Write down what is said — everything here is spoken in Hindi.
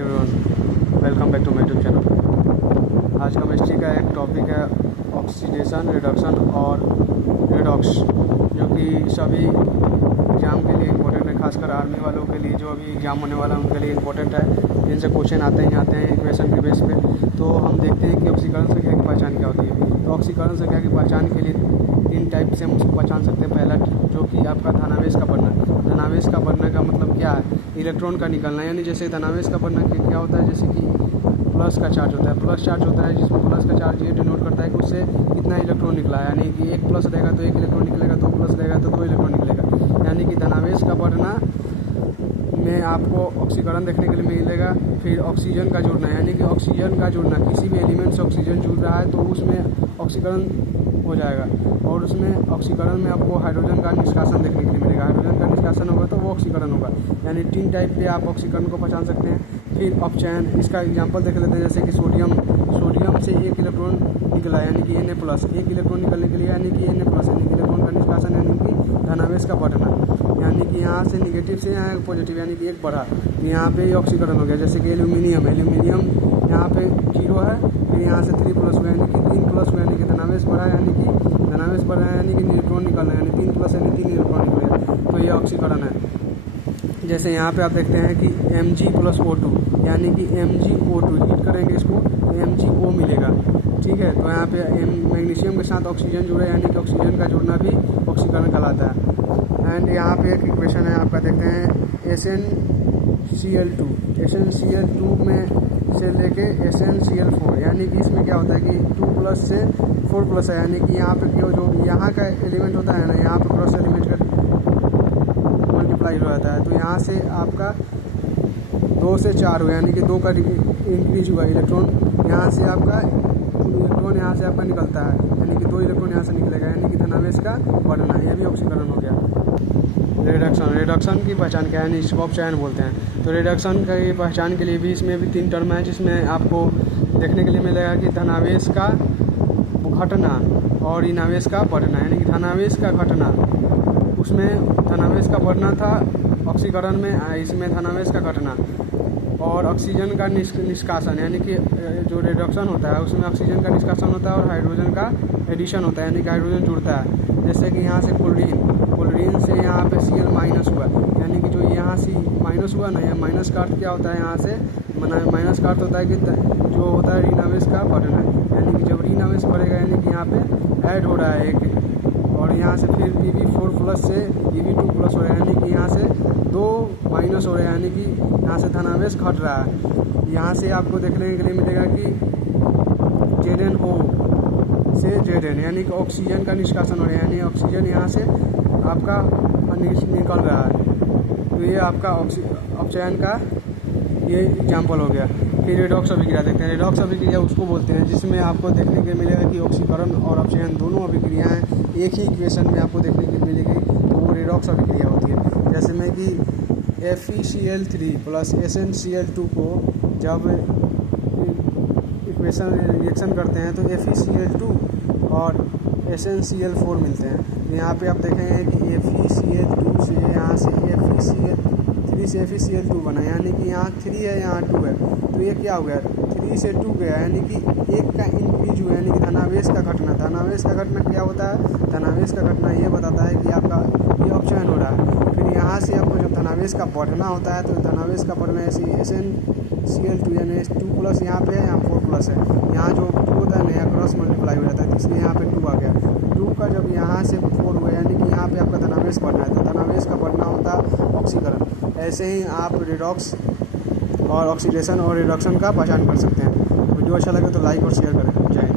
Everyone, welcome back to my YouTube channel. आज केमिस्ट्री का एक टॉपिक है ऑक्सीडेशन, रिडक्शन और रिडॉक्स, जो कि सभी एग्ज़ाम के लिए इम्पोर्टेंट है। खासकर आर्मी वालों के लिए, जो अभी एग्ज़ाम होने वाला है उनके लिए इम्पोर्टेंट है। जिनसे क्वेश्चन आते हैं इक्वेशन के बेस पे। तो हम देखते हैं कि ऑक्सीकरण संख्या की पहचान क्या होती है। तो ऑक्सीकरण संख्या की पहचान के लिए तीन टाइप से हम उसको पहचान सकते हैं। पहला जो कि आपका धनावेश का बढ़ना। धनावेश का बढ़ना का मतलब क्या है? इलेक्ट्रॉन का निकलना। यानी जैसे धनावेश का बढ़ना क्या होता है, जैसे कि प्लस का चार्ज होता है। प्लस चार्ज होता है जिसमें प्लस का चार्ज ये डिनोट करता है कि उससे कितना इलेक्ट्रॉन निकला है। यानी कि एक प्लस रहेगा तो एक इलेक्ट्रॉन निकलेगा, दो प्लस रहेगा तो दो इलेक्ट्रॉन निकलेगा। यानी कि धनावेश का बढ़ना में आपको ऑक्सीकरण देखने के लिए मिलेगा। फिर ऑक्सीजन का जुड़ना, यानी कि ऑक्सीजन का जुड़ना, किसी भी एलिमेंट से ऑक्सीजन जुड़ रहा है तो उसमें ऑक्सीकरण हो जाएगा। और उसमें ऑक्सीकरण में आपको हाइड्रोजन का निष्कासन देखने के लिए मिलेगा। हाइड्रोजन का निष्कासन होगा तो वो ऑक्सीकरण होगा। यानी तीन टाइप पे आप ऑक्सीकरण को पहचान सकते हैं। फिर अपचयन, इसका एग्जांपल देख लेते हैं। जैसे कि सोडियम से एक इलेक्ट्रॉन निकला, यानी कि Na+। एक इलेक्ट्रॉन निकलने के लिए यानी कि Na+, यानी कि इलेक्ट्रॉन का निष्कासन, यानी कि धनावेश का बढ़ना। यानी कि यहाँ से निगेटिव से यहाँ पॉजिटिव, यानी कि एक बढ़ा, यहाँ पे ऑक्सीकरण हो गया। जैसे कि एल्यूमिनियम यहाँ पे 0 है, फिर यहाँ से 3+ हुआ, यानी कि 3+ हुआ, यानी कि धनावेश बढ़ा, यानी कि न्यूट्रॉन निकलना, यानी 3+ यानी 3 इलेक्ट्रॉन निकलेगा। तो ये ऑक्सीकरण है। जैसे यहाँ पे आप देखते हैं कि Mg+O2, यानी कि MgO2 हीट करेंगे इसको तो MgO मिलेगा। ठीक है, तो यहाँ पे मैग्नीशियम के साथ ऑक्सीजन जुड़े, यानी कि ऑक्सीजन का जुड़ना भी ऑक्सीकरण कहलाता है। एंड यहाँ पे एक इक्वेशन है आपका, देखते हैं SnCl2 में से लेके SnCl4, यानी कि इसमें क्या होता है कि 2+ से 4+ है। यानी कि यहाँ पे जो यहाँ का एलिमेंट होता है ना, यहाँ पे क्रॉस एलिमेंट का मल्टीप्लाई हो जाता है। तो यहाँ से आपका 2 से 4 हुआ, यानी कि 2 का इंक्रीज हुआ इलेक्ट्रॉन। यहाँ से आपका निकलता है, यानी कि 2 इलेक्ट्रॉन यहाँ से निकलेगा, यानी कि धनावेश का बढ़ना। यह भी ऑक्सीकरण हो गया। रिडक्शन की पहचान क्या है, यानी इसको अपचयन बोलते हैं। तो रिडक्शन की पहचान के लिए भी इसमें भी 3 टर्म है, जिसमें आपको देखने के लिए मिलेगा कि धनावेश का घटना और ऋणावेश का बढ़ना। यानी कि धनावेश का घटना, उसमें धनावेश का बढ़ना था ऑक्सीकरण में, इसमें धनावेश का घटना। और ऑक्सीजन का निष्कासन, यानी कि जो रिडक्शन होता है उसमें ऑक्सीजन का निष्कासन होता है और हाइड्रोजन का एडिशन होता है, यानी कि हाइड्रोजन जुड़ता है। जैसे कि यहाँ से क्लोरीन से यहाँ पे Cl- हुआ, यानी कि जो यहाँ से माइनस हुआ ना, यहाँ माइनस का अर्थ क्या होता है, यहाँ से माइनस का अर्थ होता है कि जो होता है ऋणावेश का बढ़ना। यानी कि जब ऋणावेश बढ़ेगा, यानी कि यहाँ पे ऐड हो रहा है एक, और यहाँ से फिर Pb4+ से Pb2+ हो रहा है, यानी कि यहाँ से 2 माइनस हो रहा है, यानी कि यहाँ से धनावेश घट रहा है। यहाँ से आपको देखने के लिए मिलेगा कि ZnO से Zn, यानी कि ऑक्सीजन का निष्कासन हो रहा है, यानी ऑक्सीजन यहाँ से आपका निकल रहा है। तो ये आपका अपचयन का ये एग्जाम्पल हो गया। फिर रिडॉक्स अभिक्रिया देखते हैं। रिडॉक्स अभिक्रिया उसको बोलते हैं जिसमें आपको देखने के मिलेगा कि ऑक्सीकरण और अपचयन दोनों अभिक्रियाएँ एक ही इक्वेशन में आपको देखने के मिलेगी, तो वो रिडॉक्स अभिक्रिया होती है। जैसे में कि FeCl3 + SnCl2 को जब रिएक्शन करते हैं तो FeCl2 और SnCl4 मिलते हैं। तो यहाँ पे आप देखेंगे कि FeCl2 से यहाँ से FeCl3 से FeCl2 बना, यानी कि यहाँ 3 है, यहाँ 2 है। तो ये क्या हो गया, 3 से 2 गया, यानी कि एक का इंक्रीज हुआ, यानी कि धनावेश का घटना। धनावेश का घटना क्या होता है, धनावेश का घटना ये बताता है कि आपका ये अपचयन हो रहा है। फिर यहाँ से आपको जब धनावेश का बढ़ना होता है, तो धनावेश का बढ़ना ऐसे SnCl2 यानी 2+ यहाँ पे है, यहाँ 4+ है। यहाँ जो 2 होता है नया क्रॉस मल्टीप्लाई हो जाता है, इसलिए यहाँ पे 2 आ गया। 2 का जब यहाँ से 4 हुआ, यानी कि यहाँ पे आपका धनावेश बढ़ना है, तो धनावेश का बढ़ना होता है ऑक्सीकरण। ऐसे ही आप रिडॉक्स और ऑक्सीडेशन और रिडक्शन का पहचान कर सकते हैं। वीडियो अच्छा लगे तो लाइक और शेयर करें। जय हिंद।